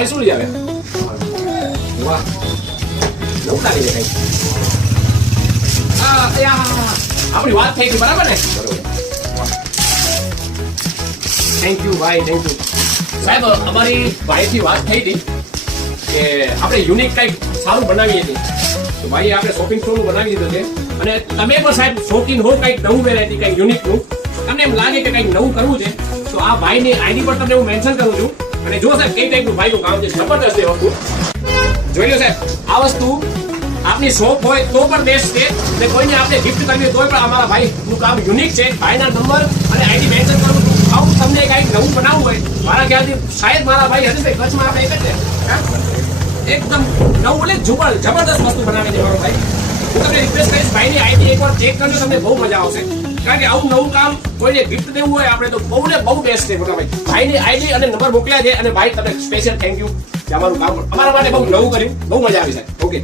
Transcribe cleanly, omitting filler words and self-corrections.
ભાઈ શું લઈ આવે? વાહ, નવું લાગે છે કઈ. આપણી વાત થઈ ગઈ બરાબર ને? થેન્ક યુ ભાઈ, થેન્ક યુ સાહેબ. અમારી ભાઈથી વાત થઈ હતી કે આપણે યુનિક કંઈક સારું બનાવીએ છીએ, તો ભાઈ આપણે શોપિંગ સ્ટોરનું બનાવી દીધું છે. અને તમે પણ સાહેબ શોખીન હો કંઈક નવું વેરાયટી, કંઈક યુનિકનું, તમને એમ લાગે કે કંઈક નવું કરવું છે, તો આ ભાઈની આઈડી પર તમને હું મેન્શન કરું છું. અને જો સાહેબ કઈ ટાઈપનું ભાઈનું કામ છે, જબરદસ્ત છે વસ્તુ. જોઈ લો સાહેબ, આ વસ્તુ આપની શોપ હોય તો પણ બેસ્ટ છે, અને કોઈને આપણે ગિફ્ટ કરવી હોય તો પણ અમારા ભાઈનું કામ યુનિક છે. ભાઈના નંબર અને આઈડી મેન્શન કરું છું. આવું તમને કંઈક નવું બનાવવું હોય, મારા ખ્યાલથી શાયદ મારા ભાઈ હશે કચ્છમાં આપણે એક જ છે, એકદમ નવું એટલે જબરદસ્ત વસ્તુ બનાવી છે મારો ભાઈ. હું તમને રિક્વેસ્ટ કરીશ, ભાઈની આઈડી એકવાર ચેક કરજો, તમને બહુ મજા આવશે. કારણ કે આવું નવું કામ કોઈને ગિફ્ટ દેવું હોય આપણે તો બહુ ને બહુ બેસ્ટ છે મોટા ભાઈ. ભાઈની આઈડી અને નંબર મોકલ્યા છે, અને ભાઈ તમને સ્પેશિયલ થેન્ક યુ કે અમારું કામ અમારા માટે બહુ નવું કર્યું, બહુ મજા આવી સાહેબ. ઓકે.